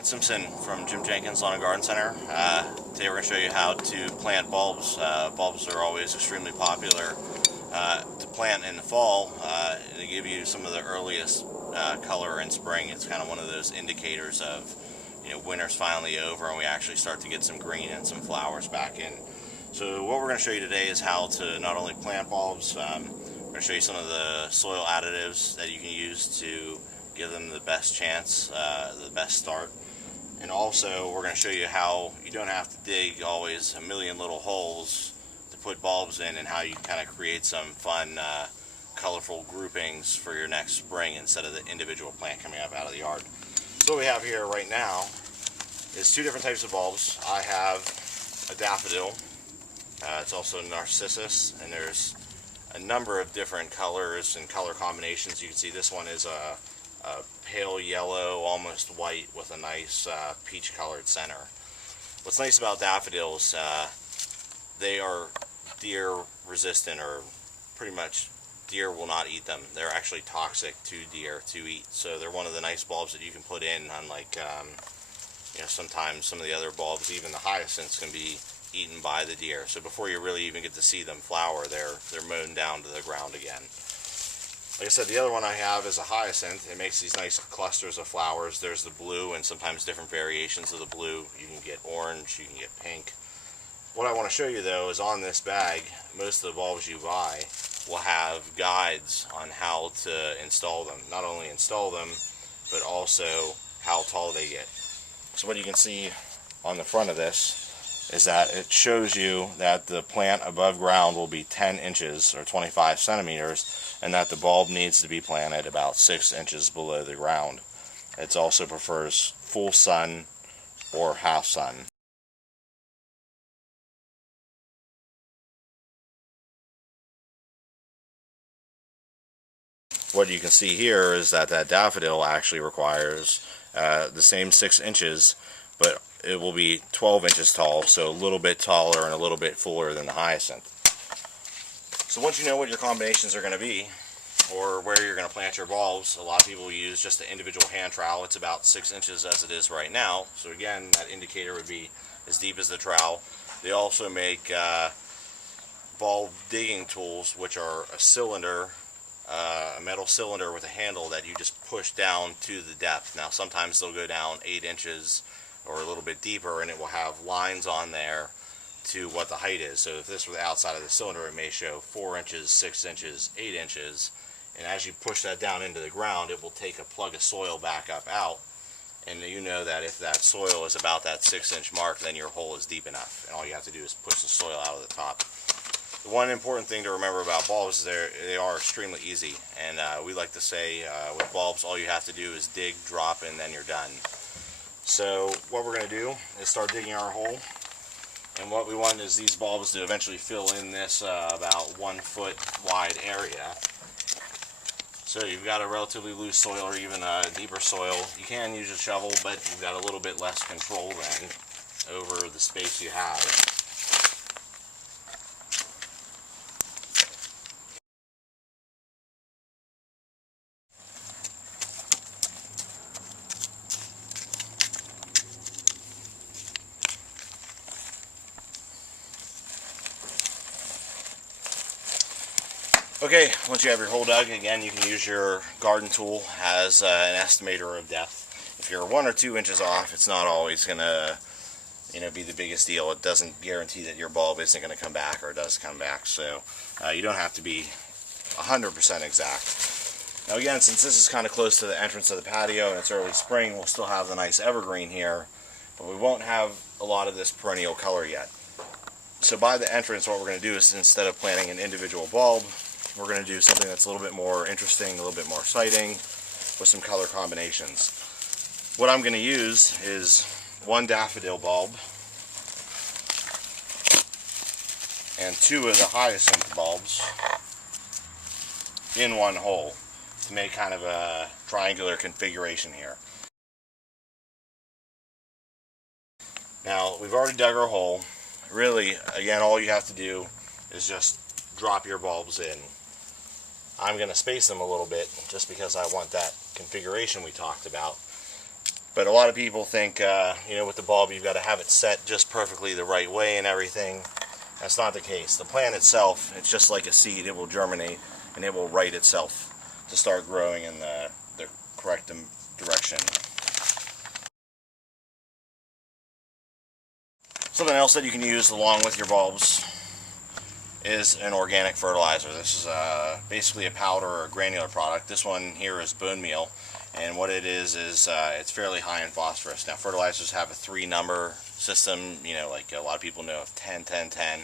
Simpson from Jenkins Lawn and Garden Center. Today we're going to show you how to plant bulbs. Bulbs are always extremely popular to plant in the fall. To give you some of the earliest color in spring. It's kind of one of those indicators of, winter's finally over and we actually start to get some green and some flowers back in. So what we're going to show you today is how to not only plant bulbs, we're going to show you some of the soil additives that you can use to give them the best chance, the best start. And also we're going to show you how you don't have to dig always a million little holes to put bulbs in, and how you kind of create some fun colorful groupings for your next spring instead of the individual plant coming up out of the yard. So what we have here right now is two different types of bulbs. I have a daffodil, it's also a narcissus, and there's a number of different colors and color combinations. You can see this one is a pale yellow, almost white, with a nice peach colored center. What's nice about daffodils, they are deer resistant, or pretty much deer will not eat them. They're actually toxic to deer to eat, so they're one of the nice bulbs that you can put in, unlike sometimes some of the other bulbs, even the hyacinths, can be eaten by the deer. So before you really even get to see them flower, they're mown down to the ground again. Like I said, the other one I have is a hyacinth. It makes these nice clusters of flowers. There's the blue and sometimes different variations of the blue. You can get orange, you can get pink. What I want to show you though is on this bag, most of the bulbs you buy will have guides on how to install them. Not only install them, but also how tall they get. So what you can see on the front of this is that it shows you that the plant above ground will be 10 inches or 25 centimeters, and that the bulb needs to be planted about 6 inches below the ground. It also prefers full sun or half sun. What you can see here is that daffodil actually requires the same 6 inches, but it will be 12 inches tall, so a little bit taller and a little bit fuller than the hyacinth. So once you know what your combinations are going to be, or where you're going to plant your bulbs, a lot of people use just the individual hand trowel. It's about 6 inches as it is right now. So again, that indicator would be as deep as the trowel. They also make bulb digging tools, which are a cylinder, a metal cylinder with a handle that you just push down to the depth. Now sometimes they'll go down 8 inches or a little bit deeper, and it will have lines on there to what the height is. So if this were the outside of the cylinder, it may show 4 inches, 6 inches, 8 inches, and as you push that down into the ground, it will take a plug of soil back up out, and you know that if that soil is about that 6-inch mark, then your hole is deep enough, and all you have to do is push the soil out of the top. The one important thing to remember about bulbs is they are extremely easy, and we like to say with bulbs, all you have to do is dig, drop, and then you're done. So what we're going to do is start digging our hole, and what we want is these bulbs to eventually fill in this about 1 foot wide area. So you've got a relatively loose soil or even a deeper soil. You can use a shovel, but you've got a little bit less control then over the space you have. Okay, once you have your hole dug, again, you can use your garden tool as an estimator of depth. If you're 1 or 2 inches off, it's not always going to be the biggest deal. It doesn't guarantee that your bulb isn't going to come back, or it does come back. So you don't have to be 100% exact. Now again, since this is kind of close to the entrance of the patio and it's early spring, we'll still have the nice evergreen here, but we won't have a lot of this perennial color yet. So by the entrance, what we're going to do is, instead of planting an individual bulb, we're going to do something that's a little bit more interesting, a little bit more exciting, with some color combinations. What I'm going to use is 1 daffodil bulb and 2 of the hyacinth bulbs in 1 hole to make kind of a triangular configuration here. Now, we've already dug our hole. Really, again, all you have to do is just drop your bulbs in. I'm going to space them a little bit just because I want that configuration we talked about. But a lot of people think, you know, with the bulb you've got to have it set just perfectly the right way and everything. That's not the case. The plant itself, it's just like a seed. It will germinate and it will right itself to start growing in the correct direction. Something else that you can use along with your bulbs is an organic fertilizer. This is basically a powder or a granular product. This one here is bone meal, and what it is it's fairly high in phosphorus. Now fertilizers have a 3-number system, you know, like a lot of people know of 10, 10, 10.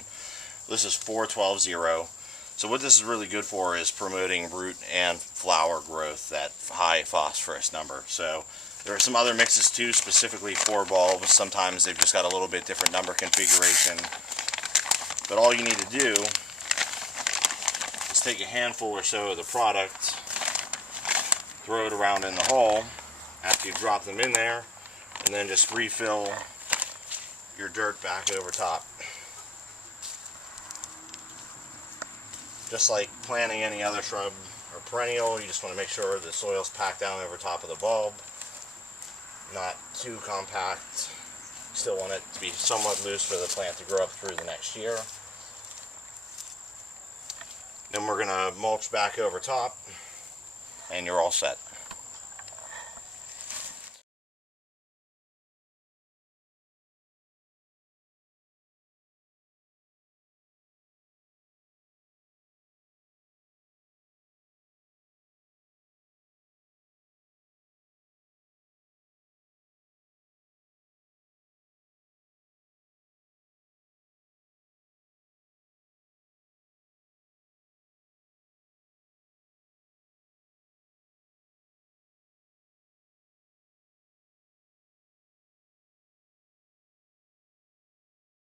This is 4, 12, 0. So what this is really good for is promoting root and flower growth, that high phosphorus number. So there are some other mixes too, specifically for bulbs. Sometimes they've just got a little bit different number configuration. But all you need to do is take a handful or so of the product, throw it around in the hole after you drop them in there, and then just refill your dirt back over top. Just like planting any other shrub or perennial, you just want to make sure the soil's packed down over top of the bulb, not too compact. Still want it to be somewhat loose for the plant to grow up through the next year. Then we're going to mulch back over top, and you're all set.